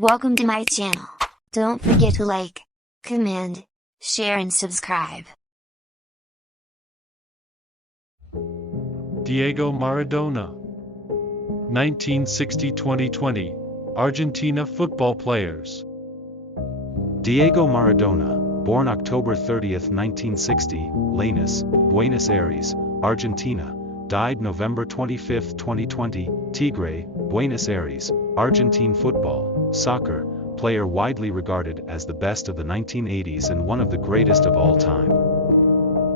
Welcome to my channel. Don't forget to like, comment, share and subscribe. Diego Maradona. 1960-2020, Argentina football players. Diego Maradona, born October 30, 1960, Lanus, Buenos Aires, Argentina, died November 25, 2020, Tigre, Buenos Aires, Argentine football, soccer, player widely regarded as the best of the 1980s and one of the greatest of all time.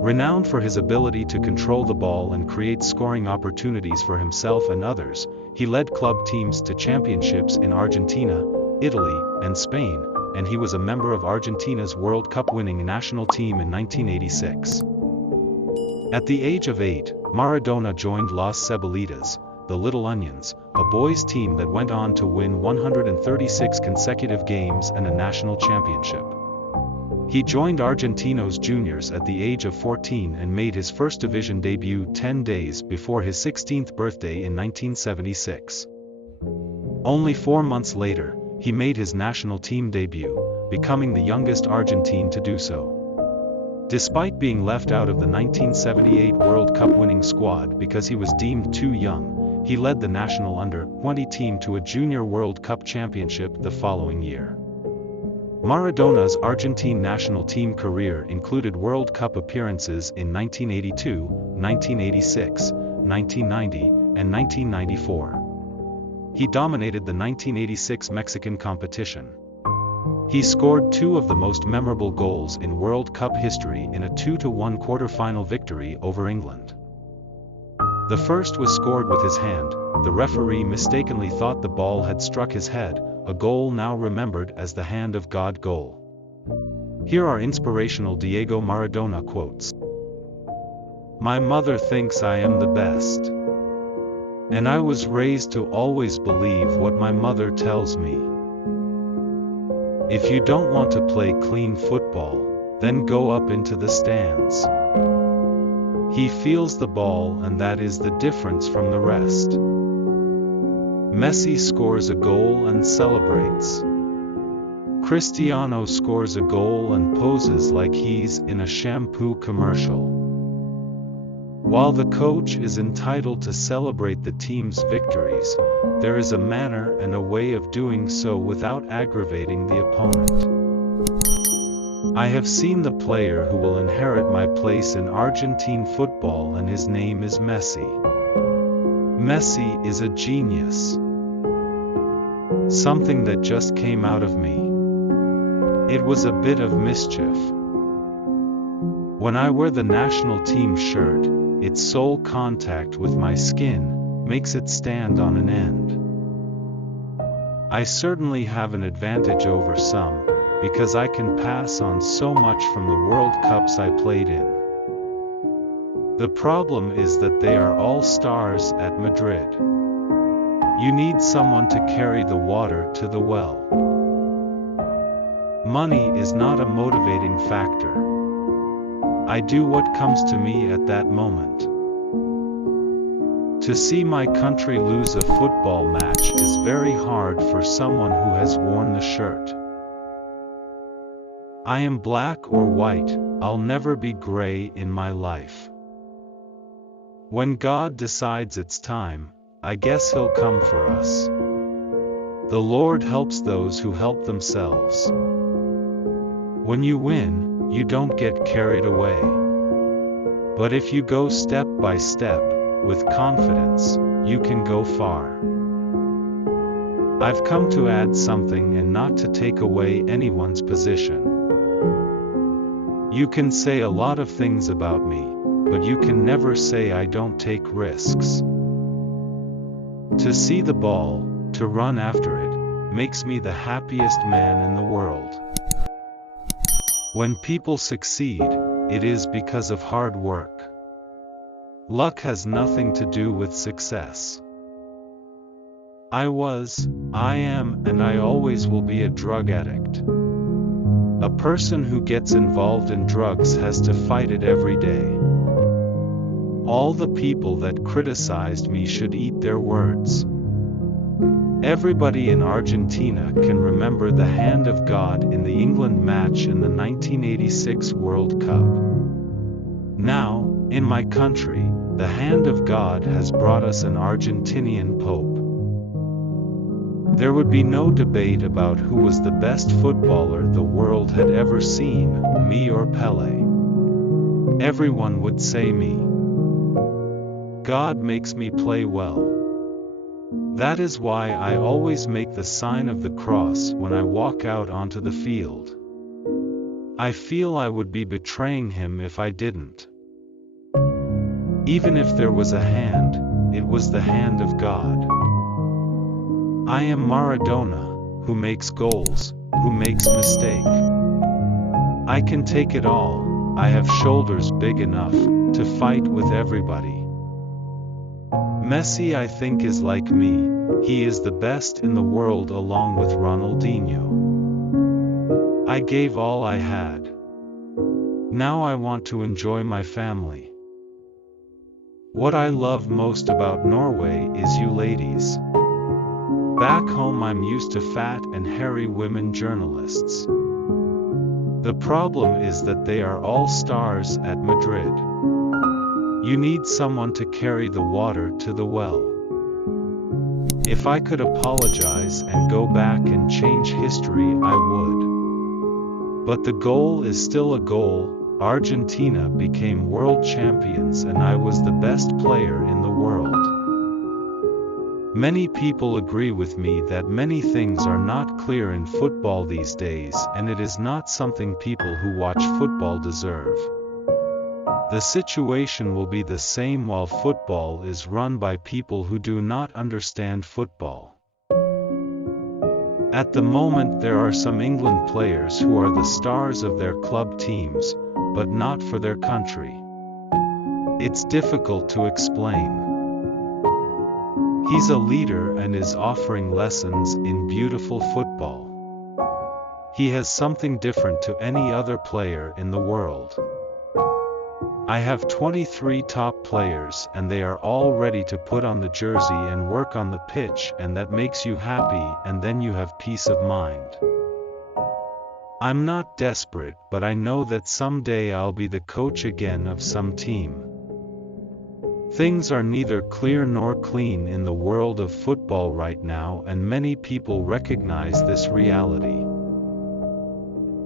Renowned for his ability to control the ball and create scoring opportunities for himself and others, he led club teams to championships in Argentina, Italy, and Spain, and he was a member of Argentina's World Cup winning national team in 1986. At the age of 8, Maradona joined Las Cebollitas, the Little Onions, a boys' team that went on to win 136 consecutive games and a national championship. He joined Argentinos Juniors at the age of 14 and made his first division debut 10 days before his 16th birthday in 1976. Only 4 months later, he made his national team debut, becoming the youngest Argentine to do so. Despite being left out of the 1978 World Cup winning squad because he was deemed too young, he led the national under-20 team to a Junior World Cup championship the following year. Maradona's Argentine national team career included World Cup appearances in 1982, 1986, 1990, and 1994. He dominated the 1986 Mexican competition. He scored 2 of the most memorable goals in World Cup history in a 2-1 quarter-final victory over England. The first was scored with his hand. The referee mistakenly thought the ball had struck his head, a goal now remembered as the Hand of God goal. Here are inspirational Diego Maradona quotes. "My mother thinks I am the best. And I was raised to always believe what my mother tells me. If you don't want to play clean football, then go up into the stands. He feels the ball and that is the difference from the rest. Messi scores a goal and celebrates. Cristiano scores a goal and poses like he's in a shampoo commercial. While the coach is entitled to celebrate the team's victories, there is a manner and a way of doing so without aggravating the opponent. I have seen the player who will inherit my place in Argentine football and his name is Messi. Messi is a genius. Something that just came out of me. It was a bit of mischief. When I wear the national team shirt, its sole contact with my skin makes it stand on an end. I certainly have an advantage over some, because I can pass on so much from the World Cups I played in. The problem is that they are all stars at Madrid. You need someone to carry the water to the well. Money is not a motivating factor. I do what comes to me at that moment. To see my country lose a football match is very hard for someone who has worn the shirt. I am black or white, I'll never be gray in my life. When God decides it's time, I guess He'll come for us. The Lord helps those who help themselves. When you win, you don't get carried away. But if you go step by step, with confidence, you can go far. I've come to add something and not to take away anyone's position. You can say a lot of things about me, but you can never say I don't take risks. To see the ball, to run after it, makes me the happiest man in the world. When people succeed, it is because of hard work. Luck has nothing to do with success. I was, I am, and I always will be a drug addict. A person who gets involved in drugs has to fight it every day. All the people that criticized me should eat their words. Everybody in Argentina can remember the hand of God in the England match in the 1986 World Cup. Now, in my country, the hand of God has brought us an Argentinian Pope. There would be no debate about who was the best footballer the world had ever seen, me or Pelé. Everyone would say me. God makes me play well. That is why I always make the sign of the cross when I walk out onto the field. I feel I would be betraying him if I didn't. Even if there was a hand, it was the hand of God. I am Maradona, who makes goals, who makes mistake. I can take it all, I have shoulders big enough to fight with everybody. Messi, I think, is like me, he is the best in the world along with Ronaldinho. I gave all I had. Now I want to enjoy my family. What I love most about Norway is you ladies. Back home I'm used to fat and hairy women journalists. The problem is that they are all stars at Madrid. You need someone to carry the water to the well. If I could apologize and go back and change history, I would. But the goal is still a goal. Argentina became world champions and I was the best player in the world. Many people agree with me that many things are not clear in football these days, and it is not something people who watch football deserve. The situation will be the same while football is run by people who do not understand football. At the moment there are some England players who are the stars of their club teams, but not for their country. It's difficult to explain. He's a leader and is offering lessons in beautiful football. He has something different to any other player in the world. I have 23 top players and they are all ready to put on the jersey and work on the pitch, and that makes you happy, and then you have peace of mind. I'm not desperate, but I know that someday I'll be the coach again of some team. Things are neither clear nor clean in the world of football right now, and many people recognize this reality.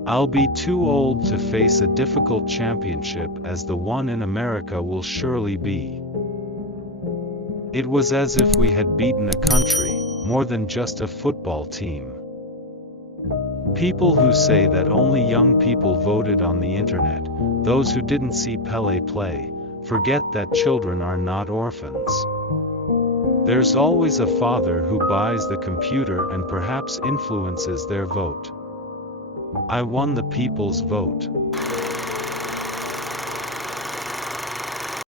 I'll be too old to face a difficult championship as the one in America will surely be. It was as if we had beaten a country, more than just a football team. People who say that only young people voted on the internet, those who didn't see Pelé play, forget that children are not orphans. There's always a father who buys the computer and perhaps influences their vote. I won the people's vote.